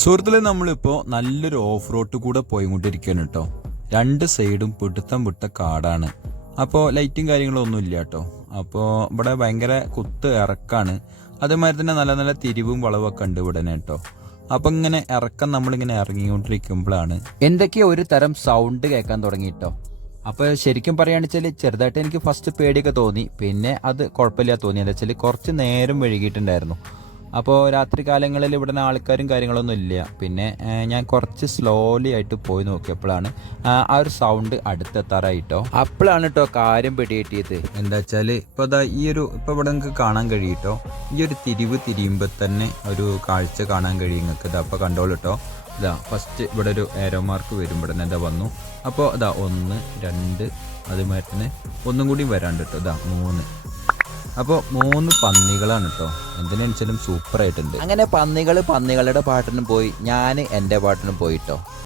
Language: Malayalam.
സുഹൃത്തുക്കളെ നമ്മളിപ്പോൾ നല്ലൊരു ഓഫ് റോഡ് കൂടെ പോയിക്കൊണ്ടിരിക്കുകയാണ് കേട്ടോ. രണ്ട് സൈഡും പിടുത്തം വിട്ട കാടാണ്. അപ്പോൾ ലൈറ്റും കാര്യങ്ങളും ഒന്നും ഇല്ല കേട്ടോ. അപ്പോൾ ഇവിടെ ഭയങ്കര കുത്ത് ഇറക്കാണ്. അതേമാതിരി തന്നെ നല്ല നല്ല തിരിവും വളവൊക്കെ ഉണ്ട് ഇവിടെ കേട്ടോ. അപ്പം ഇങ്ങനെ ഇറക്കം നമ്മളിങ്ങനെ ഇറങ്ങിക്കൊണ്ടിരിക്കുമ്പോഴാണ് എന്തൊക്കെയോ ഒരു തരം സൗണ്ട് കേൾക്കാൻ തുടങ്ങി കേട്ടോ. അപ്പോൾ ശരിക്കും പറയുകയാണെന്ന് വെച്ചാൽ ചെറുതായിട്ട് എനിക്ക് ഫസ്റ്റ് പേടിയൊക്കെ തോന്നി. പിന്നെ അത് കുഴപ്പമില്ല തോന്നി. എന്താ വെച്ചാൽ കുറച്ച് നേരം വൈകിട്ടുണ്ടായിരുന്നു അപ്പോൾ രാത്രി കാലങ്ങളിൽ ഇവിടെ ആൾക്കാരും കാര്യങ്ങളൊന്നും ഇല്ല. പിന്നെ ഞാൻ കുറച്ച് സ്ലോലി ആയിട്ട് പോയി നോക്കിയപ്പോഴാണ് ആ ഒരു സൗണ്ട് അടുത്തെത്താറായിട്ടോ. അപ്പോഴാണ് കേട്ടോ കാര്യം പിടികിട്ടിയത്. എന്താ വെച്ചാൽ ഇപ്പോൾ അതാ ഈ ഒരു ഇപ്പോൾ ഇവിടെ നിങ്ങൾക്ക് കാണാൻ കഴിയിട്ടോ? ഈ ഒരു തിരിവ് തിരിയുമ്പോൾ തന്നെ ഒരു കാഴ്ച കാണാൻ കഴിയും നിങ്ങൾക്ക്. ഇതാ അപ്പോൾ കണ്ടോളൂ ഇതാ ഫസ്റ്റ് ഇവിടെ ഒരു ഏരോ മാർക്ക് വരും. ഇവിടെ നിന്ന് വന്നു? അപ്പോൾ ഇതാ ഒന്ന് രണ്ട് അതുമാതിരി തന്നെ ഒന്നും കൂടി വരാണ്ട് കേട്ടോ ഇതാ മൂന്ന്. അപ്പോൾ മൂന്ന് പന്നികളാണ് കേട്ടോ എന്തിനനുസരിച്ചും സൂപ്പറായിട്ടുണ്ട് അങ്ങനെ പന്നികൾ പന്നികളുടെ പാട്ടിനും പോയി. ഞാൻ എന്റെ പാട്ടിനും പോയിട്ടോ